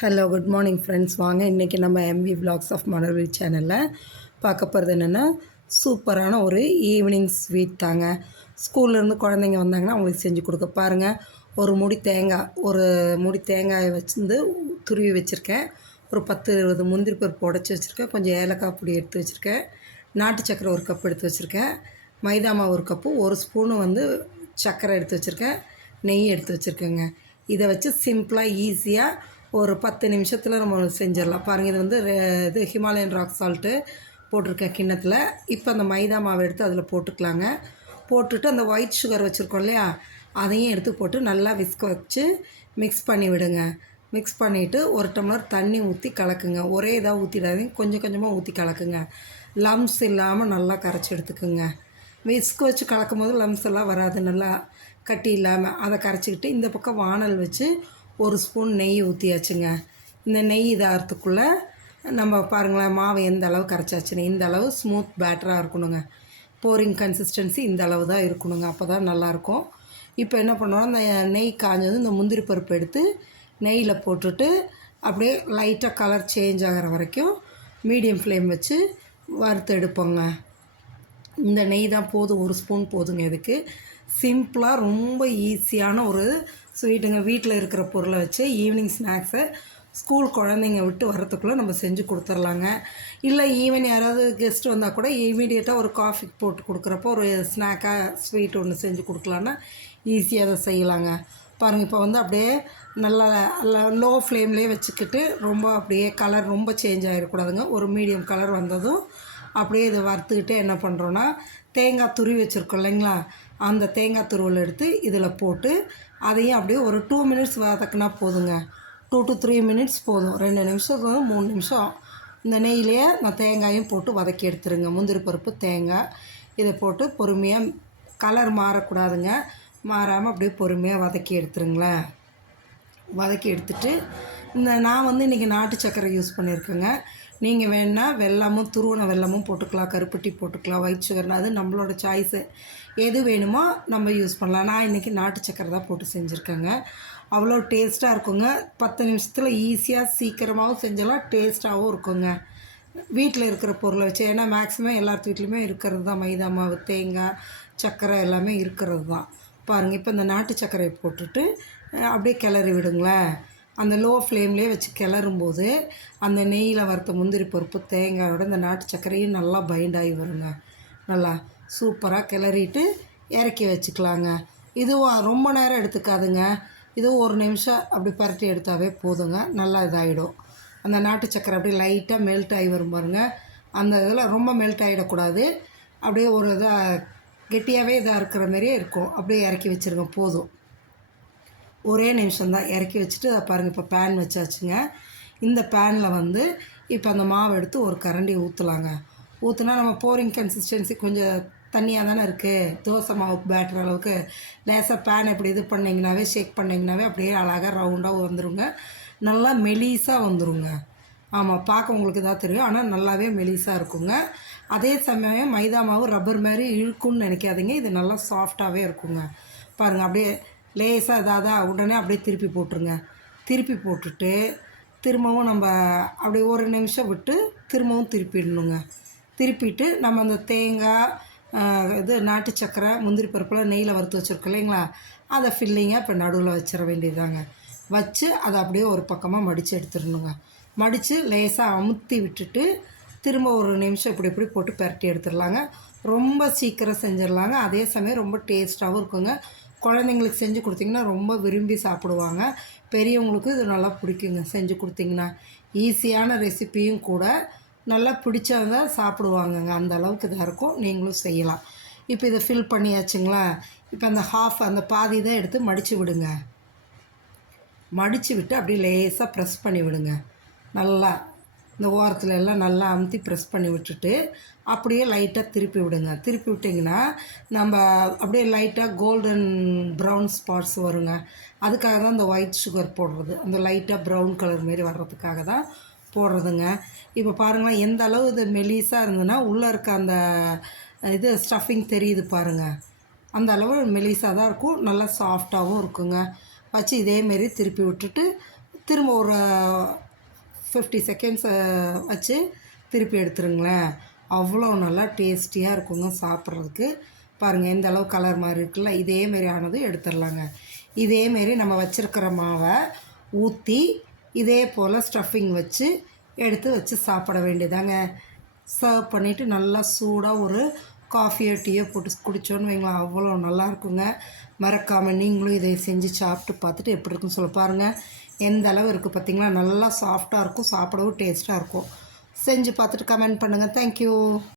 Hello good morning friends வாங்க இன்றைக்கி நம்ம எம்வி vlogs ஆஃப் மலர்வி சேனலில் பார்க்க போகிறது என்னென்னா சூப்பரான ஒரு ஈவினிங் ஸ்வீட் தாங்க. ஸ்கூல்லேருந்து குழந்தைங்க வந்தாங்கன்னா அவங்களுக்கு செஞ்சு கொடுக்க பாருங்கள் ஒரு முடி தேங்காய் ஒரு முடி தேங்காயை வச்சுருந்து துருவி வச்சுருக்கேன். ஒரு பத்து இருபது முந்திரி பருப்பு உடச்சி வச்சுருக்கேன். கொஞ்சம் ஏலக்காய் பொடி எடுத்து வச்சுருக்கேன். நாட்டு சக்கரை ஒரு கப் எடுத்து வச்சுருக்கேன். மைதா மாவு ஒரு கப்பு ஒரு ஸ்பூனு வந்து சர்க்கரை எடுத்து வச்சுருக்கேன். நெய் எடுத்து வச்சுருக்கேங்க. இதை வச்சு சிம்பிளாக ஈஸியாக ஒரு பத்து நிமிஷத்தில் நம்ம செஞ்சிடலாம். பாருங்கள் இது வந்து ரெ- இது ஹிமாலயன் ராக் சால்ட்டு போட்டிருக்கேன் கிண்ணத்தில். இப்போ அந்த மைதா மாவை எடுத்து அதில் போட்டுக்கலாங்க. போட்டுட்டு அந்த ஒயிட் சுகர் வச்சுருக்கோம் இல்லையா அதையும் எடுத்து போட்டு நல்லா விஸ்க வச்சு மிக்ஸ் பண்ணி விடுங்க. மிக்ஸ் பண்ணிவிட்டு ஒரு டம்ளர் தண்ணி ஊற்றி கலக்குங்க. ஒரே இதாக ஊற்றிடாதீங்க கொஞ்சம் கொஞ்சமாக ஊற்றி கலக்குங்க. லம்ஸ் இல்லாமல் நல்லா கரைச்சி எடுத்துக்குங்க. விஸ்க் வச்சு கலக்கும் போது லம்ஸ் எல்லாம் வராது நல்லா கட்டி இல்லாமல் அதை கரைச்சிக்கிட்டு இந்த பக்கம் வானல் வச்சு ஒரு ஸ்பூன் நெய் ஊற்றியாச்சுங்க இந்த நெய் இதாகிறதுக்குள்ளே நம்ம பாருங்களேன் மாவு எந்த அளவு கரைச்சாச்சுன்னு. இந்த அளவு ஸ்மூத் பேட்டராக இருக்கணுங்க. போரிங் கன்சிஸ்டன்சி இந்த அளவு தான் இருக்கணுங்க. அப்போ தான் நல்லாயிருக்கும். இப்போ என்ன பண்ணுறோம் அந்த நெய் காஞ்சது இந்த முந்திரி பருப்பு எடுத்து நெய்யில் போட்டுட்டு அப்படியே லைட்டாக கலர் சேஞ்ச் ஆகிற வரைக்கும் மீடியம் ஃப்ளேம் வச்சு வறுத்து எடுப்போங்க. இந்த நெய் தான் போதும். ஒரு ஸ்பூன் போதுங்க இதுக்கு. சிம்பிளாக ரொம்ப ஈஸியான ஒரு ஸ்வீட்டுங்க வீட்டில் இருக்கிற பொருளை வச்சு ஈவினிங் ஸ்நாக்ஸை ஸ்கூல் குழந்தைங்க விட்டு வரத்துக்குள்ளே நம்ம செஞ்சு கொடுத்துர்லாங்க. இல்லை ஈவன் யாராவது கெஸ்ட் வந்தால் கூட இமீடியட்டாக ஒரு காஃபி போட்டு கொடுக்குறப்போ ஒரு ஸ்நாக்காக ஸ்வீட் ஒன்று செஞ்சு கொடுக்கலான்னா ஈஸியாக அதை செய்யலாங்க. பாருங்கள் இப்போ வந்து அப்படியே நல்லா லோ ஃப்ளேம்லேயே வச்சுக்கிட்டு ரொம்ப அப்படியே கலர் ரொம்ப சேஞ்ச் ஆகிடக்கூடாதுங்க ஒரு மீடியம் கலர் வந்ததும் அப்படியே இதை வறுத்துக்கிட்டு என்ன பண்ணுறோன்னா தேங்காய் துருவி வச்சுருக்கோம் இல்லைங்களா? அந்த தேங்காய் துருவல் எடுத்து இதில் போட்டு அதையும் அப்படியே ஒரு டூ மினிட்ஸ் வதக்குனா போதுங்க. டூ டு த்ரீ மினிட்ஸ் போதும். ரெண்டு நிமிஷத்துக்கு மூணு நிமிஷம் இந்த நெய்யிலேயே நான் தேங்காயும் போட்டு வதக்கி எடுத்துருங்க. முந்திரி பருப்பு தேங்காய் இதை போட்டு பொறுமையாக கலர் மாறக்கூடாதுங்க. மாறாமல் அப்படியே பொறுமையாக வதக்கி எடுத்துருங்களேன். வதக்கி எடுத்துட்டு இந்த நான் வந்து இன்றைக்கி நாட்டு சர்க்கரை யூஸ் பண்ணியிருக்கேங்க நீங்கள் வேணால் வெல்லமும் துருவன வெல்லமும் போட்டுக்கலாம் கருப்பட்டி போட்டுக்கலாம் ஒயிட் சுகர்னா அது நம்மளோட சாய்ஸு எது வேணுமோ நம்ம யூஸ் பண்ணலாம். நான் இன்றைக்கி நாட்டு சர்க்கரை தான் போட்டு செஞ்சுருக்கேங்க. அவ்வளோ டேஸ்ட்டாக இருக்குங்க. பத்து நிமிஷத்தில் ஈஸியாக சீக்கிரமாகவும் செஞ்சலாம் டேஸ்ட்டாகவும் இருக்குங்க. வீட்டில் இருக்கிற பொருளை வச்சு ஏன்னா மேக்ஸிமம் எல்லாத்து வீட்லேயுமே இருக்கிறது தான். மைதா மாவு தேங்காய் சர்க்கரை எல்லாமே இருக்கிறது தான். பாருங்கள் இப்போ இந்த நாட்டு சர்க்கரையை போட்டுட்டு அப்படியே கிளறி விடுங்களேன். அந்த லோ ஃப்ளேம்லேயே வச்சு கிளறும்போது அந்த நெய்யில் வறுத்த முந்திரி பருப்பு தேங்காயோட இந்த நாட்டு சர்க்கரையும் நல்லா பைண்ட் ஆகி வருங்க. நல்லா சூப்பராக கிளறிட்டு இறக்கி வச்சுக்கலாங்க. இதுவும் ரொம்ப நேரம் எடுத்துக்காதுங்க. இதுவும் ஒரு நிமிஷம் அப்படி பரட்டி எடுத்தாவே போதுங்க. நல்லா இதாகிடும் அந்த நாட்டு சக்கரை அப்படியே லைட்டாக மெல்ட் ஆகி வரும் பாருங்க. அந்த இதில் ரொம்ப மெல்ட் ஆகிடக்கூடாது அப்படியே ஒரு இதாக கெட்டியாகவே இதாக இருக்கிற மாதிரியே இருக்கும். அப்படியே இறக்கி வச்சுருங்க. போதும். ஒரே நிமிஷம் தான் இறக்கி வச்சுட்டு அதை பாருங்கள் இப்போ பேன் வச்சாச்சுங்க. இந்த பேனில் வந்து இப்போ அந்த மாவு எடுத்து ஒரு கரண்டி ஊற்றலாங்க ஊற்றுனா நம்ம போரிங் கன்சிஸ்டன்சி கொஞ்சம் தண்ணியாக தானே இருக்குது தோசை மாவு பேட்டர் அளவுக்கு லேசாக பேன் இப்படி இது பண்ணிங்கனாவே ஷேக் பண்ணிங்கனாவே அப்படியே அழகாக ரவுண்டாக வந்துடுங்க நல்லா மெலிசாக வந்துருங்க. ஆமாம் பார்க்க உங்களுக்கு தான் தெரியும். ஆனால் நல்லாவே மெலிசாக இருக்குங்க. அதே சமயம் மைதா மாவு ரப்பர் மாதிரி இழுக்கும்னு நினைக்காதீங்க. இது நல்லா சாஃப்டாகவே இருக்குங்க. பாருங்கள் அப்படியே லேசாக இதாதா உடனே அப்படியே திருப்பி போட்டுருங்க. திருப்பி போட்டுட்டு திரும்பவும் நம்ம அப்படியே ஒரு நிமிஷம் விட்டு திரும்பவும் திருப்பிடணுங்க. திருப்பிட்டு நம்ம அந்த தேங்காய் இது நாட்டு சக்கரை முந்திரி பருப்பெல்லாம் நெய்யில் வறுத்து வச்சுருக்கோம் இல்லைங்களா? அதை ஃபில்லிங்காக இப்போ நடுவில் வச்சிட வேண்டியதாங்க வச்சு அதை அப்படியே ஒரு பக்கமாக மடித்து எடுத்துடணுங்க. மடித்து லேசாக அமுத்தி விட்டுட்டு திரும்ப ஒரு நிமிஷம் இப்படி இப்படி போட்டு பரட்டி எடுத்துடலாங்க. ரொம்ப சீக்கிரம் செஞ்சிடலாங்க. அதே சமயம் ரொம்ப டேஸ்ட்டாகவும் இருக்குங்க. குழந்தைங்களுக்கு செஞ்சு கொடுத்தீங்கன்னா ரொம்ப விரும்பி சாப்பிடுவாங்க. பெரியவங்களுக்கு இது நல்லா பிடிக்குங்க. செஞ்சு கொடுத்தீங்கன்னா ஈஸியான ரெசிப்பியும் கூட நல்லா பிடிச்சவங்க சாப்பிடுவாங்கங்க. அந்த அளவுக்கு இதாக இருக்கும். நீங்களும் செய்யலாம். இப்போ இதை ஃபில் பண்ணியாச்சுங்களா? இப்போ அந்த ஹாஃப் அந்த பாதி தான் எடுத்து மடித்து விடுங்க. மடித்து விட்டு அப்படியே லேசாக ப்ரெஸ் பண்ணி விடுங்க. நல்லா இந்த ஓரத்தில் எல்லாம் நல்லா அமுத்தி ப்ரெஸ் பண்ணி விட்டுட்டு அப்படியே லைட்டாக திருப்பி விடுங்க. திருப்பி விட்டிங்கன்னா நம்ம அப்படியே லைட்டாக கோல்டன் ப்ரௌன் ஸ்பாட்ஸ் வருங்க. அதுக்காக தான் இந்த ஒயிட் சுகர் போடுறது. அந்த லைட்டாக ப்ரௌன் கலர் மாரி வர்றதுக்காக தான் போடுறதுங்க. இப்போ பாருங்களேன் எந்த அளவு இது மெலிசாக இருந்ததுன்னா உள்ளே இருக்க அந்த இது ஸ்டஃபிங் தெரியுது பாருங்கள் அந்த அளவு மெலிசாக தான் இருக்கும். நல்லா சாஃப்டாகவும் இருக்குங்க. வச்சு இதேமாரி திருப்பி விட்டுட்டு திரும்ப ஒரு ஃபிஃப்டி செகண்ட்ஸ் வச்சு திருப்பி எடுத்துருங்களேன். அவ்வளோ நல்லா டேஸ்டியாக இருக்குங்க சாப்பிட்றதுக்கு. பாருங்கள் எந்த அளவு கலர் மாதிரி இருக்குல்ல இதேமாரி ஆனது எடுத்துடலாங்க இதேமாரி நம்ம வச்சுருக்கிற மாவை ஊற்றி இதே போல் ஸ்டஃபிங் வச்சு எடுத்து வச்சு சாப்பிட வேண்டியதாங்க. சர்வ் பண்ணிவிட்டு நல்லா சூடாக ஒரு காஃபியோ டீயோ போட்டு குடித்தோன்னு வைங்களேன் அவ்வளோ நல்லா இருக்குங்க. மறக்காமல் நீங்களும் இதை செஞ்சு சாப்பிட்டு பார்த்துட்டு எப்படி இருக்குன்னு சொல்ல பாருங்கள் எந்த அளவு இருக்குது பார்த்தீங்களா? நல்லா சாஃப்டாக இருக்கும் சாப்பிடவும் டேஸ்ட்டாக இருக்கும். செஞ்சு பார்த்துட்டு கமெண்ட் பண்ணுங்கள் தேங்க்யூ